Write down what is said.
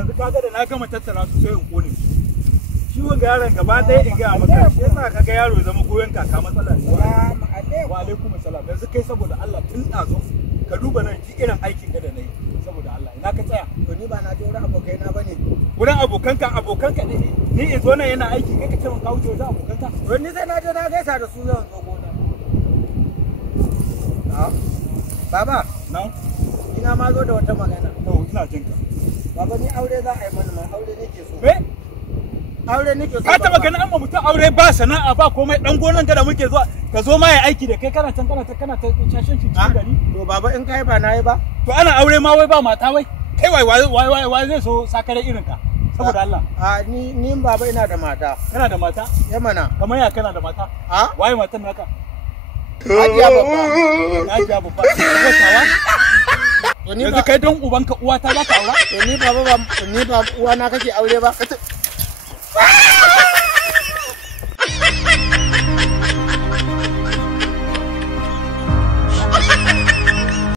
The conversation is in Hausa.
yanzu kaga da na gama tattara su sai in kone shi wanga yaron gaba ɗaya in gaya maka shi yasa kaga yaro ya zama goyon kaka matsala ne wa alaikum assalam yanzu kai saboda Allah tun ɗazu ka duba nan ji irin aikin da nayi saboda Allah ina ka tsaya to ni ba na je wurin abokai na bane wurin abokanka ne ni in zo nan yana aiki kai ka ce mun kawo wajen abokanka to ni sai na je na gaisa da su zan zo gona baba na ina ma zo da wata magana to ina jin ka baba ni aure za a yi mana mai aure nake so me aure nake so ka taba ganin amma mutum aure ba sana'a ba komai dan gonan ka da muke zuwa ka zo ma ya aiki da kai kana ta shashin shi cikin gari to baba in kai ba nayi ba to ana aure ma wai ba mata wai kai wai zai so sakare irin ka saboda Allah ni baba ina da mata kana da mata mana kamar ya kana da mata waye matan naka Hajiya babba watawa yanzu kai don ubanka uwa ta za ka aura to ni ba uwa na kake aure ba